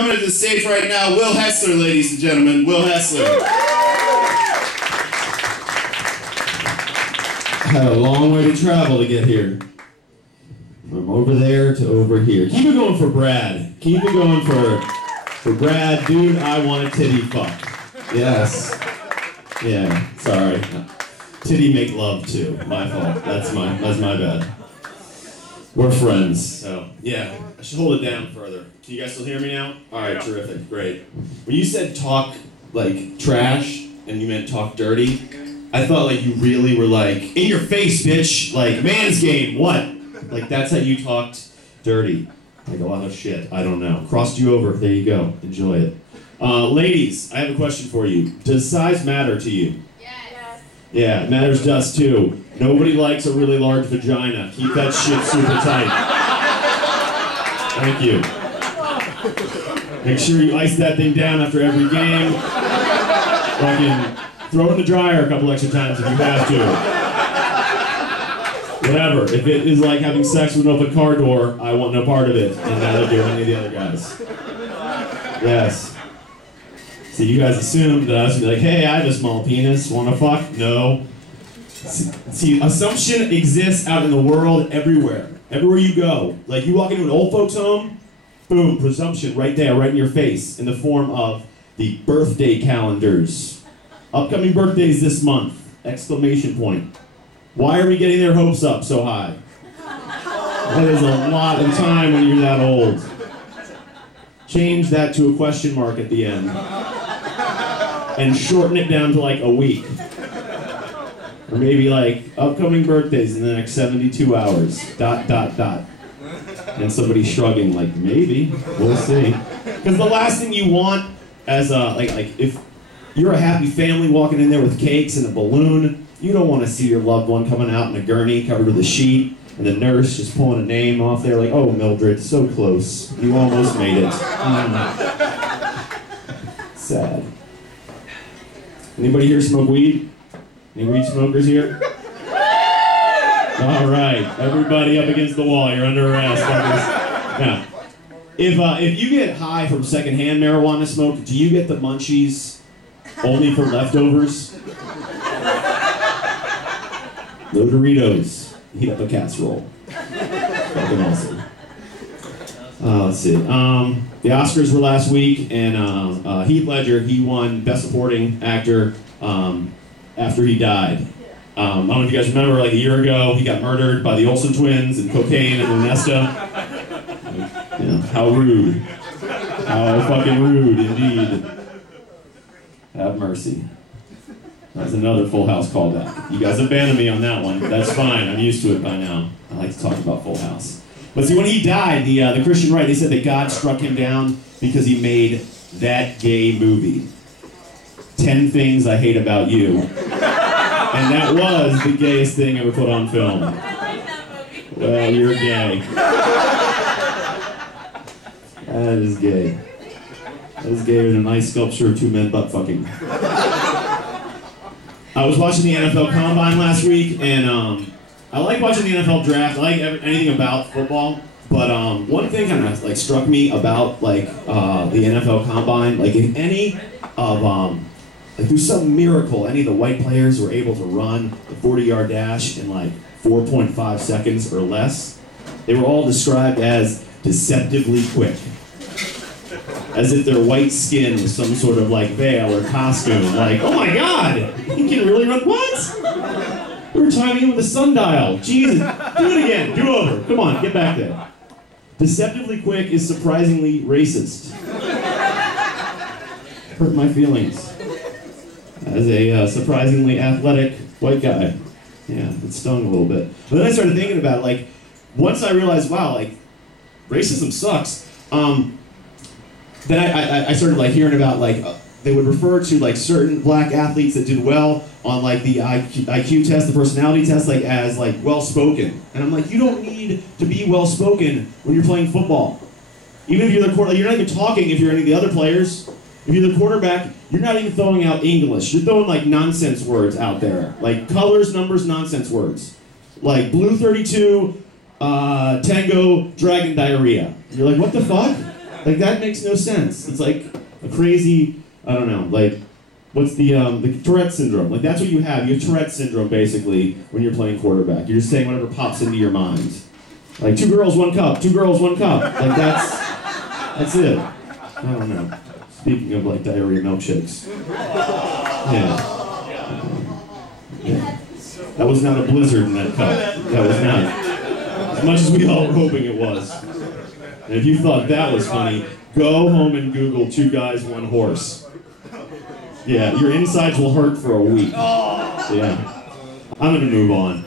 Coming to the stage right now, Will Hessler, ladies and gentlemen. Will Hessler. Had a long way to travel to get here. From over there to over here. Keep it going for Brad. Keep it going for Brad. Dude, I want a titty fuck. Yes. Yeah, sorry. Titty make love too. My fault. That's my bad. We're friends, so yeah. I should hold it down further. Can you guys still hear me now? Alright, yeah. Terrific, great. When you said talk like trash and you meant talk dirty, I thought like you really were like, in your face, bitch, like man's game, what? Like that's how you talked dirty. Like a lot of shit, I don't know. Crossed you over, there you go, enjoy it. Ladies, I have a question for you. Does size matter to you? Yes. Yeah, it matters to us too. Nobody likes a really large vagina. Keep that shit super tight. Thank you. Make sure you ice that thing down after every game. Fucking throw it in the dryer a couple extra times if you have to. Whatever. If it is like having sex with an open car door, I want no part of it, and neither do any of the other guys. Yes. So you guys assumed that I was gonna be like, hey, I have a small penis, wanna fuck? No. See, assumption exists out in the world everywhere. Everywhere you go. Like you walk into an old folks home, boom, presumption right there, right in your face, in the form of the birthday calendars. Upcoming birthdays this month, exclamation point. Why are we getting their hopes up so high? That is a lot of time when you're that old. Change that to a question mark at the end. And shorten it down to like a week. Or maybe like, upcoming birthdays in the next 72 hours, ... And somebody shrugging like, maybe, we'll see. Because the last thing you want as a, like if you're a happy family walking in there with cakes and a balloon, you don't want to see your loved one coming out in a gurney covered with a sheet, and the nurse just pulling a name off there like, oh, Mildred, so close. You almost made it. Sad. Anybody here smoke weed? Any weed smokers here? All right, everybody up against the wall. You're under arrest. Now, if you get high from secondhand marijuana smoke, do you get the munchies only for leftovers? No Doritos. Heat up a casserole. Fucking awesome. Let's see. The Oscars were last week, and Heath Ledger, he won Best Supporting Actor after he died. I don't know if you guys remember, like a year ago, he got murdered by the Olsen twins and cocaine and Lunesta. You know, how rude. How fucking rude, indeed. Have mercy. That was another Full House callback. You guys abandoned me on that one. That's fine, I'm used to it by now. I like to talk about Full House. But see, when he died, the Christian right, they said that God struck him down because he made that gay movie. 10 Things I Hate About You. And that was the gayest thing ever put on film. I like that movie. Well, you're gay. That is gay. That is gayer than a nice sculpture of two men butt fucking. I was watching the NFL Combine last week, and I like watching the NFL Draft. I like anything about football, but one thing kind of like struck me about like the NFL Combine, like if any of like through some miracle, any of the white players were able to run the 40-yard dash in like 4.5 seconds or less, they were all described as deceptively quick. As if their white skin was some sort of like veil or costume. Like, oh my God, he can really run, what? We were timing him with a sundial. Jesus, do it again, do over. Come on, get back there. Deceptively quick is surprisingly racist. Hurt my feelings. As a surprisingly athletic white guy. Yeah, it stung a little bit. But then I started thinking about it, like, once I realized, wow, like, racism sucks, then I started like hearing about like, they would refer to like certain black athletes that did well on like the IQ test, the personality test, like as like well-spoken. And I'm like, you don't need to be well-spoken when you're playing football. Even if you're the quarterback, you're not even talking if you're any of the other players. If you're the quarterback, you're not even throwing out English. You're throwing like nonsense words out there. Like colors, numbers, nonsense words. Like blue 32, tango, dragon diarrhea. You're like, what the fuck? Like, that makes no sense. It's like a crazy, I don't know, like, what's the Tourette syndrome? Like, that's what you have. You have Tourette syndrome, basically, when you're playing quarterback. You're just saying whatever pops into your mind. Like, 2 girls, 1 cup, 2 girls, 1 cup. Like, that's it. I don't know. Speaking of, like, diarrhea milkshakes. Yeah. That was not a blizzard in that cup. That was not. As much as we all were hoping it was. And if you thought that was funny, go home and Google 2 guys, 1 horse. Yeah, your insides will hurt for a week. Yeah. I'm gonna move on.